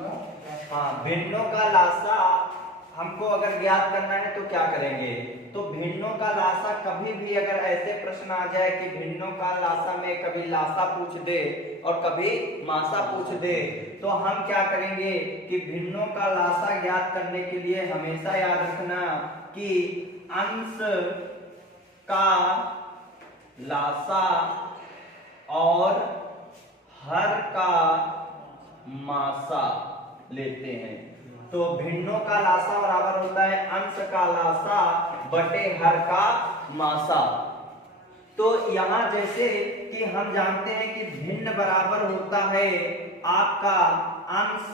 हाँ, भिन्नों का लासा हमको अगर ज्ञात करना है तो क्या करेंगे? तो भिन्नों का लासा, कभी भी अगर ऐसे प्रश्न आ जाए कि भिन्नों का लासा में कभी लासा पूछ दे और कभी मासा पूछ दे, तो हम क्या करेंगे कि भिन्नों का लासा ज्ञात करने के लिए हमेशा याद रखना कि अंश का लासा और हर का मासा लेते हैं। तो भिन्नों का लासा बराबर होता है अंश का लासा बटे हर का मासा। तो यहां जैसे कि हम जानते हैं कि भिन्न बराबर होता है आपका अंश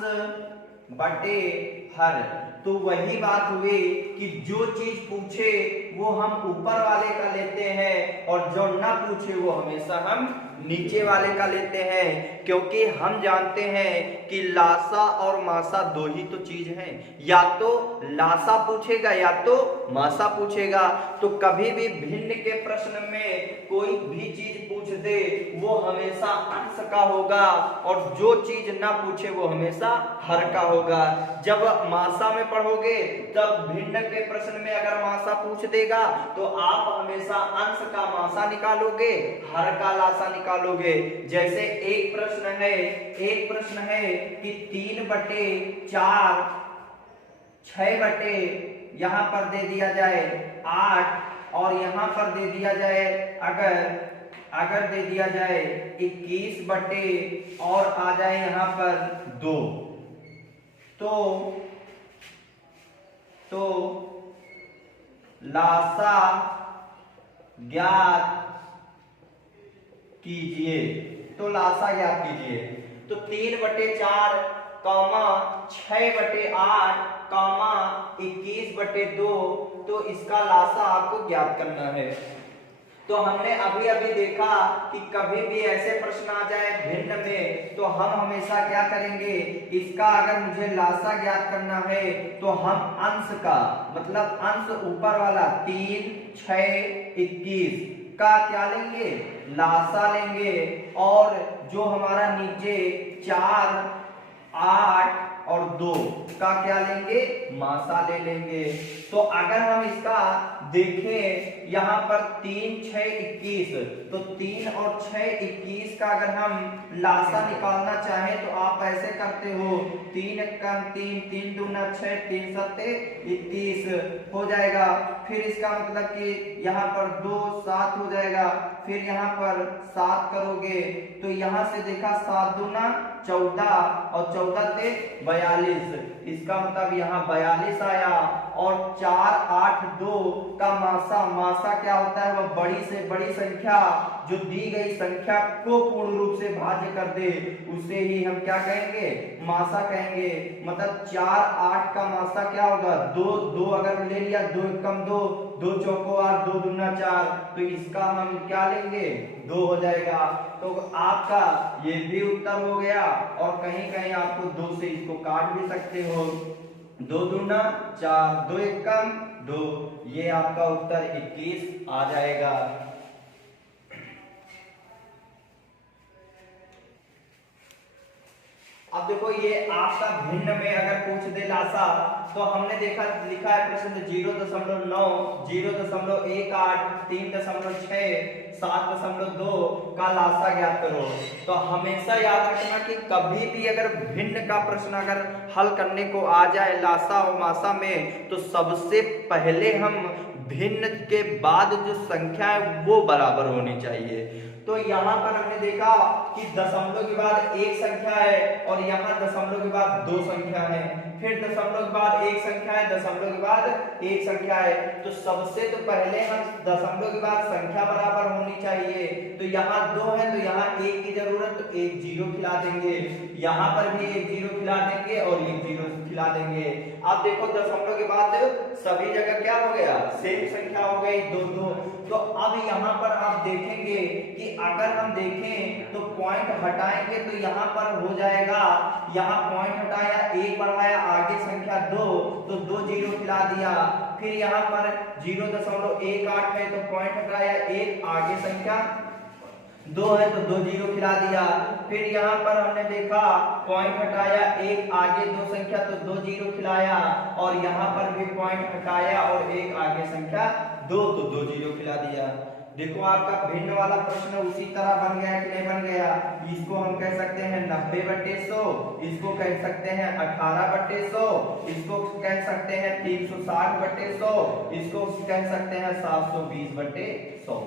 बटे हर, तो वही बात हुई कि जो चीज पूछे वो हम ऊपर वाले का लेते हैं और जो ना पूछे वो हमेशा हम नीचे वाले का लेते हैं, क्योंकि हम जानते हैं कि लासा और मासा दो ही तो चीज हैं, या तो लासा पूछेगा या तो मासा पूछेगा। तो कभी भी भिन्न के प्रश्न में कोई भी चीज पूछ दे वो हमेशा अंश का होगा और जो चीज ना पूछे वो हमेशा हर का होगा। जब मासा में पढ़ोगे तब भिन्न के प्रश्न में अगर मासा पूछ देगा तो आप हमेशा अंश का मासा निकालोगे, हर का लासा निकालोगे। जैसे एक प्रश्न है कि 3/4 6 यहां पर दे दिया जाए 8 और यहां पर दे दिया जाए अगर दे दिया जाए 21 और आ जाए यहां पर 2, तो लासा ज्ञात कीजिए। तो लासा ज्ञात कीजिए, तो 3/4 6/8 21/2, तो इसका लासा आपको ज्ञात करना है। तो हमने अभी अभी देखा कि कभी भी ऐसे प्रश्न आ जाए भिन्न में तो हम हमेशा क्या करेंगे, इसका अगर मुझे लासा ज्ञात करना है तो हम अंश का मतलब अंश ऊपर वाला 3 6 21 का क्या लेंगे, लासा लेंगे, और जो हमारा नीचे 4 8 और 2 का क्या लेंगे, मासा ले लेंगे। तो अगर हम इसका देखें यहाँ पर 3 6 21, तो 3 और 6 21 का अगर हम लासा निकालना चाहें तो आप ऐसे करते हो 3 कम 3 3 दूना 6 3 7 21 हो जाएगा। फिर इसका मतलब कि यहाँ पर 2 7 हो जाएगा, फिर यहाँ पर 7 करोगे तो यहाँ से देखा 7 दूना 14 और 14 से 42, इसका मतलब यहाँ 42 आया। और 4 8 2 का मासा क्या होता है, वह बड़ी से बड़ी संख्या जो दी गई संख्या को पूर्ण रूप से भाज्य कर दे उसे ही हम क्या कहेंगे, मासा कहेंगे। मतलब 4 8 का मासा क्या होगा, 2 2 अगर ले लिया 2 कम 2 2 चौको 8 2 दूना 4, तो इसका हम क्या लेंगे, 2 हो जाएगा। तो आपका ये भी उत्तर हो गया और कहीं कहीं आपको 2 से इसको काट भी सकते हो, 2 दूना 4 2 एकम 2, ये आपका उत्तर 21 आ जाएगा। अब देखो ये आपका भिन्न में अगर पूछ दे लासा, तो हमने देखा लिखा है प्रश्न 0.9 0.18 3.6 7.2 का लासा ज्ञात करो। तो हमेशा याद रखना कि कभी भी अगर भिन्न का प्रश्न अगर हल करने को आ जाए लासा और मासा में, तो सबसे पहले हम भिन्न के बाद जो संख्या है वो बराबर होनी चाहिए। तो यहाँ पर हमने देखा कि दशमलव के बाद एक संख्या है और यहाँ दशमलव के बाद 2 संख्या है, फिर दशमलव के बाद एक संख्या है, दशमलव के बाद एक संख्या है। तो सबसे तो पहले हम दशमलव के बाद संख्या बराबर होनी चाहिए। तो यहाँ 2 है तो यहाँ 1 की जरूरत, तो 1 0 खिला देंगे, यहाँ पर भी 1 0 खिला देंगे और 1 0 खिला देंगे। अब देखो दशमलव के बाद सभी जगह क्या हो गया, सेम संख्या हो गई 2 2। तो अब यहाँ पर आप देखेंगे कि अगर हम देखें तो पॉइंट हटाएंगे तो यहाँ पर हो जाएगा, यहाँ पॉइंट हटाया 1 बढ़ाया आगे संख्या 2 तो 2 0 खिला दिया, फिर यहाँ पर 0.18 है तो पॉइंट हटाया 1 आगे संख्या 2 है तो 2 जीरो खिला दिया। फिर यहाँ पर हमने देखा पॉइंट हटाया, एक आगे 2 संख्या तो 2 जीरो खिलाया, और यहाँ पर भी पॉइंट हटाया और एक आगे संख्या 2 तो 2 जीरो खिला दिया। देखो आपका भिन्न वाला प्रश्न उसी तरह बन गया कि नहीं बन गया। इसको हम कह सकते हैं 90/100, इसको कह सकते हैं 18/100, इसको कह सकते हैं 360/100, इसको कह सकते हैं 720/100।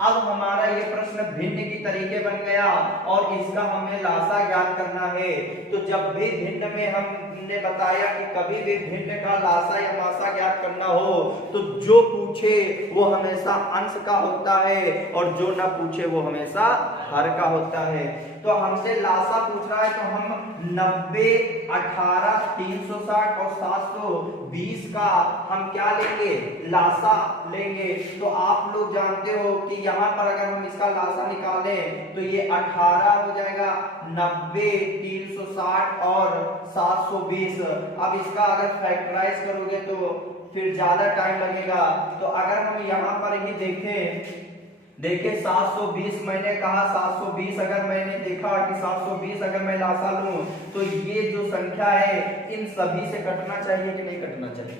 अब हमारा ये प्रश्न भिन्न की तरीके बन गया और इसका हमें लासा ज्ञात करना है। तो जब भी भिन्न में हमने बताया कि कभी भी भिन्न का लासा या मासा ज्ञात करना हो तो जो पूछे वो हमेशा अंश का होता है और जो ना पूछे वो हमेशा हर का होता है। तो हमसे लासा पूछ रहा है तो हम 90, 18, 360 और 720 का हम क्या लेंगे, लासा लेंगे। तो आप लोग जानते हो कि यहाँ पर अगर हम इसका लासा निकालें तो ये 18 हो जाएगा, 90, 360 और 720। अब इसका अगर फैक्टराइज करोगे तो फिर ज्यादा टाइम लगेगा। तो अगर हम यहाँ पर ही देखें 720 मैंने कहा, 720 अगर मैंने देखा कि 720 अगर मैं लासा लूं तो ये जो संख्या है इन सभी से कटना चाहिए कि नहीं कटना चाहिए।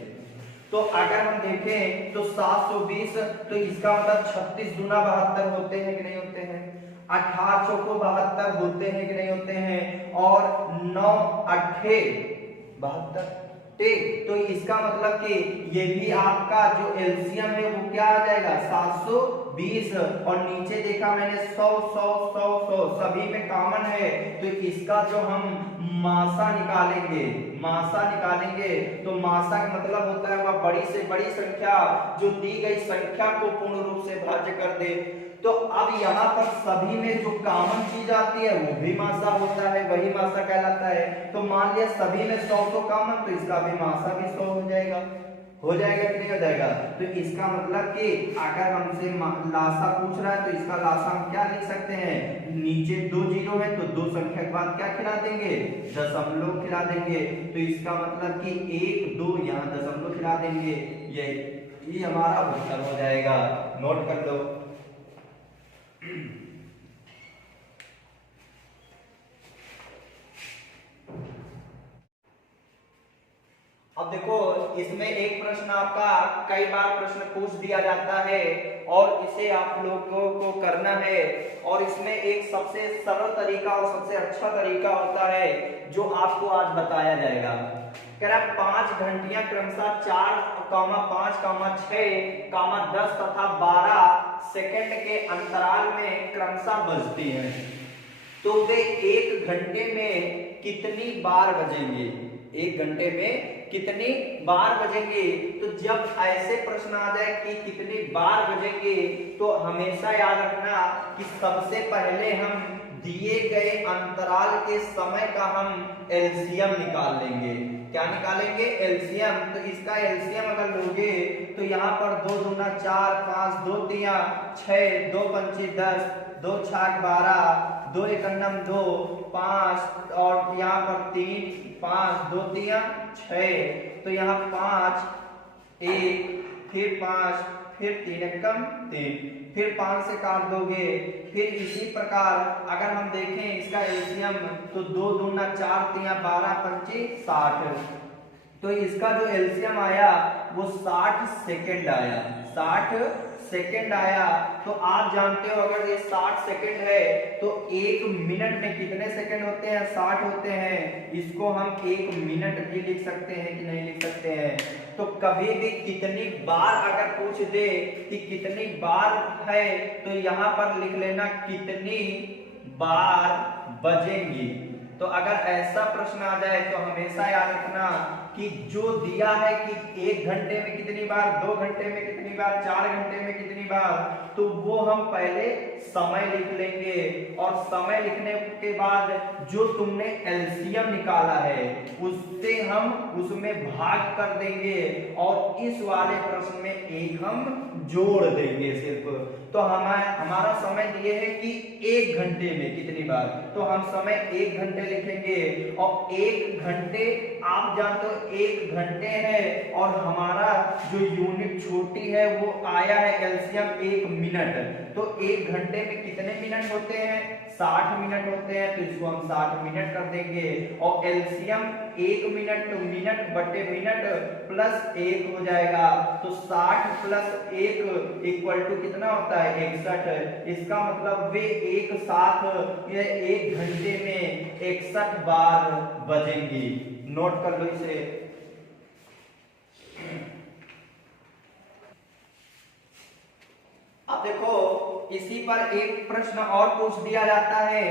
तो अगर हम देखें तो 720 तो इसका मतलब 36 दूना 72 होते हैं कि नहीं होते हैं, 18 चौको 72 होते हैं कि नहीं होते हैं, और 9 अट्ठे 72। तो इसका मतलब कि ये भी आपका जो एलसीएम है वो क्या आ जाएगा 720, और नीचे देखा मैंने 100 100 100 100 सभी में कॉमन है। तो इसका जो हम मासा निकालेंगे तो मासा का मतलब होता है वह बड़ी से बड़ी संख्या जो दी गई संख्या को पूर्ण रूप से भाज्य कर दे। तो अब यहाँ पर सभी में जो कॉमन चीज आती है वो भी मासा होता है, वही मासा कहलाता है। तो मान लिया सभी में 100 तो कॉमन, तो इसका भी मासा भी 100 हो जाएगा कि नहीं हो जाएगा। तो इसका मतलब कि अगर हमसे लासा पूछ रहा है तो इसका लासा हम क्या लिख सकते हैं, नीचे 2 जीरो है तो 2 संख्या के बाद क्या खिला देंगे, दशमलव खिला देंगे। तो इसका मतलब कि 1 2 यहाँ दशमलव खिला देंगे, ये हमारा उत्तर हो जाएगा। नोट कर लो। अब देखो इसमें एक प्रश्न आपका कई बार प्रश्न पूछ दिया जाता है और इसे आप लोगों को करना है, और इसमें एक सबसे सरल तरीका और सबसे अच्छा तरीका होता है जो आपको आज बताया जाएगा। कह रहा 5 घंटियां क्रमशः 4, 5, 6, 10 तथा 12 सेकंड के अंतराल में क्रमशः बजती हैं, तो वे 1 घंटे में कितनी बार बजेंगे, 1 घंटे में कितनी बार बजेंगे। तो जब ऐसे प्रश्न आ जाए कि कितनी बार बजेंगे तो हमेशा याद रखना कि सबसे पहले हम दिए गए अंतराल के समय का हम एलसीएम निकाल लेंगे। क्या निकालेंगे, एलसीएम। तो इसका एलसीएम अगर लोगे तो यहाँ पर 2 दूना 4, 5 2 तिया 6, 2 पंची 10, 2 छाक 12, 2 एकन्नम 2, 5 और यहाँ पर 3, 5 2 तिया 6। तो यहाँ 5 1 फिर 5 फिर 3 एकम 3, फिर 5 से काट दोगे। फिर इसी प्रकार अगर हम देखें इसका एलसीएम तो 2 दूना 4 तिया 12 पंची 60। तो इसका जो एलसीएम आया वो 60 सेकेंड आया, 60 सेकेंड आया। तो आप जानते हो अगर ये 60 सेकेंड है तो 1 मिनट में कितने सेकेंड होते हैं, 60 होते हैं। इसको हम 1 मिनट भी लिख सकते हैं कि नहीं लिख सकते हैं। तो कभी भी कितनी बार अगर पूछ दे कि कितनी बार है तो यहाँ पर लिख लेना कितनी बार बजेंगी। तो अगर ऐसा प्रश्न आ जाए तो हमेशा याद रखना कि जो दिया है कि 1 घंटे में कितनी बार, 2 घंटे में कितनी बार, 4 घंटे में कितनी बार, तो वो हम पहले समय लिख लेंगे और समय लिखने के बाद जो तुमने एलसीएम निकाला है उससे हम उसमें भाग कर देंगे और इस वाले प्रश्न में 1 हम जोड़ देंगे सिर्फ। तो हमारा समय दिए है कि 1 घंटे में कितनी बार, तो हम समय 1 घंटे लिखेंगे। और 1 घंटे आप जानते हो 1 घंटे है, और हमारा जो यूनिट छोटी है वो आया है एलसीएम 1 मिनट। तो 1 घंटे में कितने मिनट होते हैं? 60 मिनट होते हैं, तो इसको हम 60 मिनट कर देंगे। और एलसीएम 1 मिनट, तो मिनट बटे मिनट प्लस 1 हो जाएगा। तो 60 प्लस 1 इक्वल टू कितना होता है? 61। इसका मतलब वे एक साथ ये 1 घंटे में 61 बार बजेंगी। नोट कर लो इसे। अब देखो इसी पर एक प्रश्न और पूछ दिया जाता है।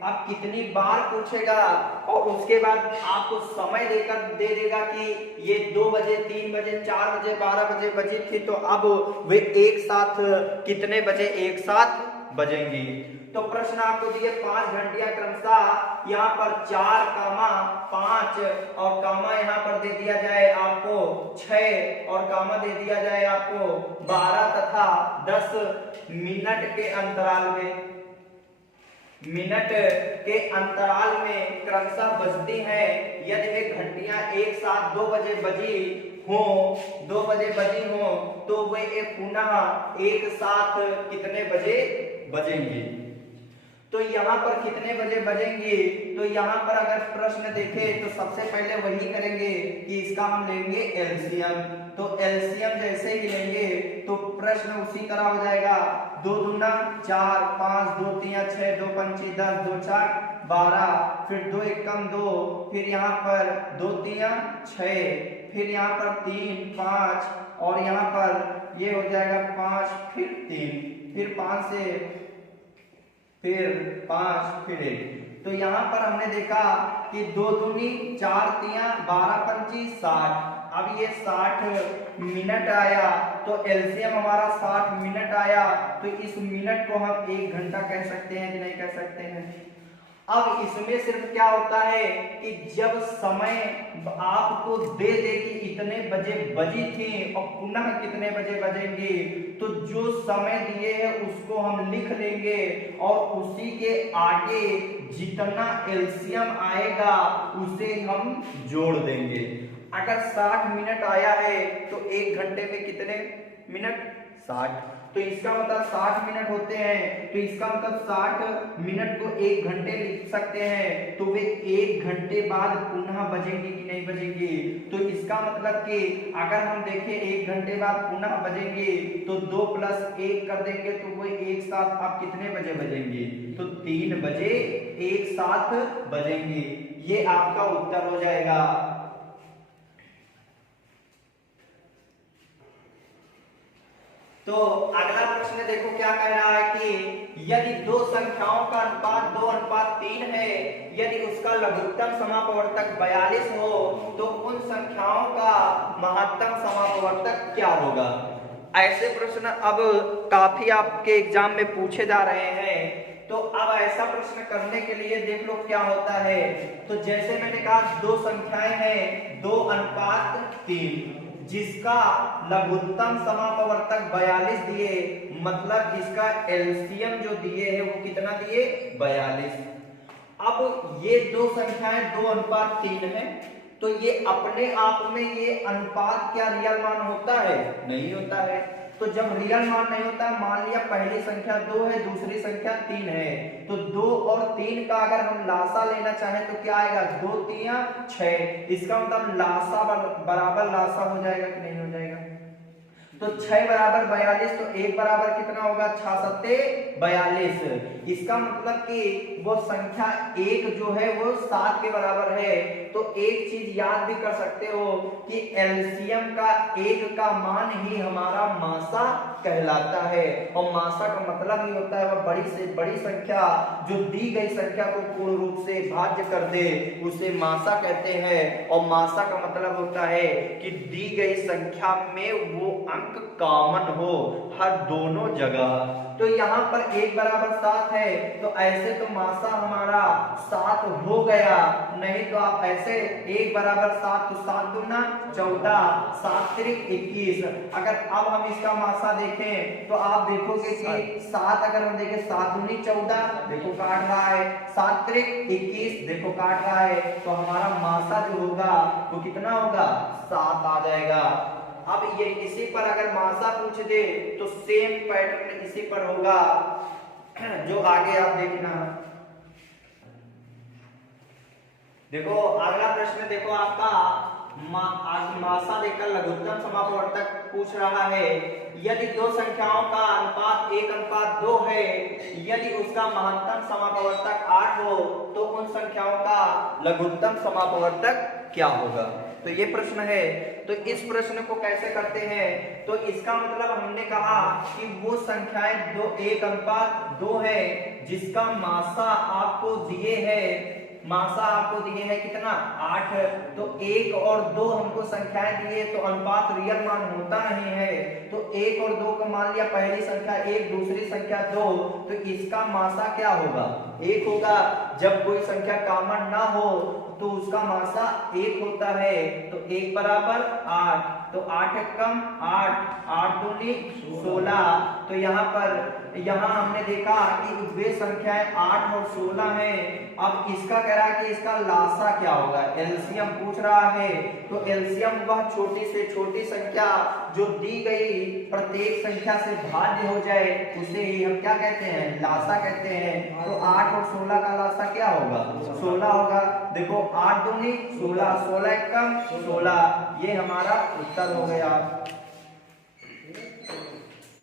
अब कितनी बार पूछेगा और उसके बाद आपको समय देकर दे देगा कि ये 2 बजे, 3 बजे, 4 बजे, 12 बजे बजी थी, तो अब वे एक साथ कितने बजे एक साथ बजेंगी। तो प्रश्न आपको दिए 5 घंटियां क्रमशः यहाँ पर 4, 5 और कामा यहाँ पर दे दिया जाए आपको 6 और कामा दे दिया जाए आपको 12 तथा 10 मिनट के अंतराल में क्रमशः बजती हैं। यदि वे घंटियां एक साथ 2 बजे बजी हो तो वे पुनः एक साथ कितने बजे बजेंगी। तो यहाँ पर कितने बजे बजेंगे? तो यहाँ पर अगर प्रश्न देखें तो सबसे पहले वही करेंगे कि इसका हम लेंगे एलसीएम। तो एलसीएम जैसे ही लेंगे तो प्रश्न उसी तरह हो जाएगा। 2 दूना 4, 5, 2 तिया 6, 2 पंची 10, 2 4 12, फिर 2 एकम 2, फिर यहाँ पर 2 तिया 6, फिर यहाँ पर 3, 5 और यहाँ पर ये हो जाएगा 5, फिर 3, फिर 5 से फिर 5, फिर 1। तो यहाँ पर हमने देखा कि 2 दूनी 4 तिया 12 पंची 60। अब ये 60 मिनट आया, तो एलसीएम हमारा 60 मिनट आया। तो इस मिनट को हम 1 घंटा कह सकते हैं कि नहीं कह सकते हैं? अब इसमें सिर्फ क्या होता है कि जब समय आपको दे दे कि इतने बजे बजी थी और पुनः कितने बजे बजेंगे, तो जो समय दिए है उसको हम लिख लेंगे और उसी के आगे जितना एलसीएम आएगा उसे हम जोड़ देंगे। अगर 60 मिनट आया है तो 1 घंटे में कितने मिनट? 60। तो इसका मतलब 60 मिनट होते हैं, तो इसका मतलब 60 मिनट को 1 घंटे लिख सकते हैं। तो वे 1 घंटे बाद पुनः बजेंगे कि नहीं बजेंगे? तो इसका मतलब कि अगर हम देखें 1 घंटे बाद पुनः बजेंगे तो 2 + 1 कर देंगे, तो वे एक साथ आप कितने बजे बजेंगे? तो 3 बजे एक साथ बजेंगे। ये आपका उत्तर हो जाएगा। तो अगला प्रश्न देखो क्या कह रहा है कि यदि 2 संख्याओं का अनुपात 2:3 है, यदि उसका लघुत्तम समापवर्तक 42 हो, तो उन संख्याओं का महत्तम समापवर्तक क्या होगा। ऐसे प्रश्न अब काफी आपके एग्जाम में पूछे जा रहे हैं। तो अब ऐसा प्रश्न करने के लिए देख लो क्या होता है। तो जैसे मैंने कहा 2 संख्याएं हैं 2:3, जिसका लघुत्तम समापवर्तक 42 दिए, मतलब इसका एलसीएम जो दिए है वो कितना दिए? 42। अब ये 2 संख्याएं 2:3 है, तो ये अपने आप में ये अनुपात क्या रियल मान होता है? नहीं होता है। तो जब रियल मान नहीं होता, मान लिया पहली संख्या 2 है, दूसरी संख्या 3 है, तो 2 और 3 का अगर हम लासा लेना चाहें तो क्या आएगा? 2 तिया 6। इसका मतलब लासा बराबर लासा हो जाएगा कि नहीं हो जाएगा? तो 6 बराबर 42, तो 1 बराबर कितना होगा? 6 सत्ते 42। इसका मतलब कि वो संख्या 1 जो है वो 7 के बराबर है। तो एक चीज याद भी कर सकते हो कि एलसीएम का 1 का मान ही हमारा मासा कहलाता है, और मासा का मतलब ही होता है वह बड़ी से बड़ी संख्या जो दी गई संख्या को पूर्ण रूप से भाज्य कर दे उसे मासा कहते हैं। और मासा का मतलब होता है कि दी गई संख्या में वो अंक कॉमन हो हर दोनों जगह। तो यहाँ पर 1 बराबर 7 है, तो ऐसे तो मासा हमारा 7 हो गया, नहीं तो आप ऐसे 1 बराबर 7 तो 7 दूना 14, 7 त्रिक 21। अगर अब हम इसका मासा देखें तो आप देखोगे कि 7 अगर हम देखें 7 दूनी 14, देखो काट रहा है, 7 त्रिक 21, देखो काट रहा है, तो हमारा मासा जो होगा वो कितना होगा 7 आ जाएगा। अब ये इसी पर अगर मासा पूछ दे तो सेम पैटर्न इसी पर होगा, जो आगे आप देखना। देखो अगला प्रश्न देखो आपका मासा देकर लघुत्तम समापवर्तक पूछ रहा है, यदि दो संख्याओं का अनुपात 1:2 है, यदि उसका महत्तम समापवर्तक 8 हो तो उन संख्याओं का लघुत्तम समापवर्तक क्या होगा। तो ये प्रश्न है। तो इस प्रश्न को कैसे करते हैं, तो इसका मतलब हमने कहा कि वो संख्याएं 1:2 है जिसका मासा आपको दिए है, मासा आपको दिए है कितना 8, तो 1 और 2 हमको संख्याएं दिए, तो अनुपात रियल मान होता नहीं है, तो 1 और 2 को मान लिया, पहली संख्या 1 दूसरी संख्या 2, तो इसका मासा क्या होगा 1 होगा। जब कोई संख्या कॉमन ना हो तो उसका मासा 1 होता है, तो 1 बराबर 8, तो 8 कम 8, 8 दूनी 16। तो यहाँ हमने देखा कि वे संख्याएं 8 और 16 हैं। अब इसका कह रहा है कि इसका लासा क्या होगा, एलसीएम पूछ रहा है, तो एलसीएम वह छोटी से छोटी संख्या जो दी गई प्रत्येक संख्या से भाज्य हो जाए उसे ही हम क्या कहते हैं, लासा कहते हैं। तो 8 और 16 का लासा क्या होगा 16 होगा। देखो 8 दूनी 16, 16 कम 16, ये हमारा उत्तर हो गया।